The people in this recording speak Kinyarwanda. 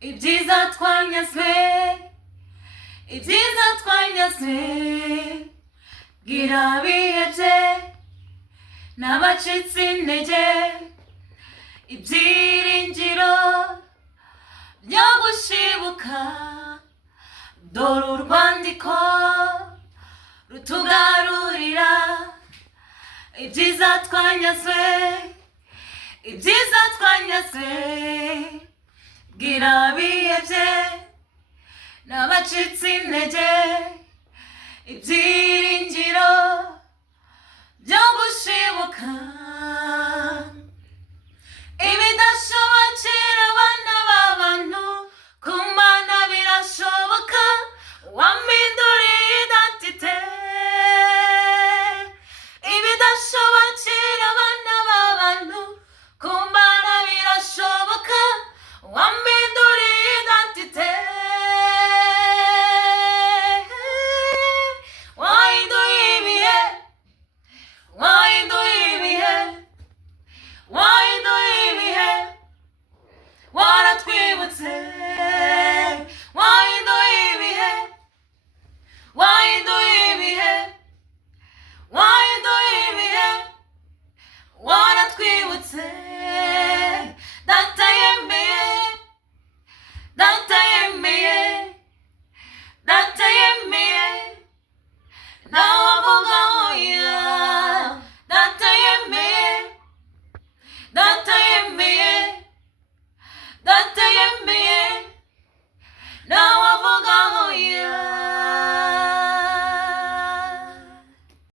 ibyiza twanyazwe, ibyiza twanyazwe, bwira abihebye n'abacitse intege, ibyiringiro byo gushibuka, dore urwandiko rutugarurira ibyiza twanyazwe, ibyiza twanyazwe, bwira abihebye n'abacitse intege, ibyiringiro byo gushibuka, ibidashobokeye